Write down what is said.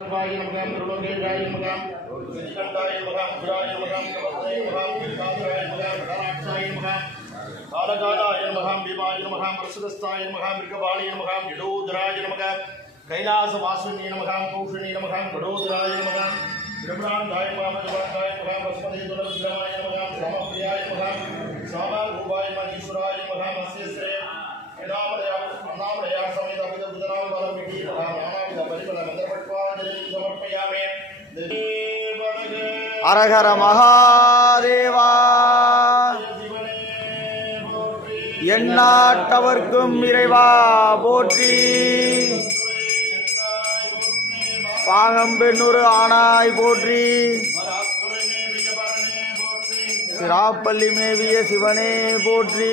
नमः गुरुलोकेशाय नमः श्रीकण्ठाय नमः गुराय नमः नमस्ते नमः वीरभद्राय नमः नमः कालकालाय नमः भीमाय नमः नमः मृगवाणी नमः यडोदराय नमः कैलासवासिनी नमः कौशिणी नमः गडोदराय नमः ब्रह्माण्डाय नमः मधुवाय नमः அரகர மகாதேவா. எண்ணாட்டவர்க்கும் இறைவா போற்றி. பாகம்பெண்ணூறு ஆனாய் போற்றி. சிராப்பள்ளி மேவிய சிவனே போற்றி.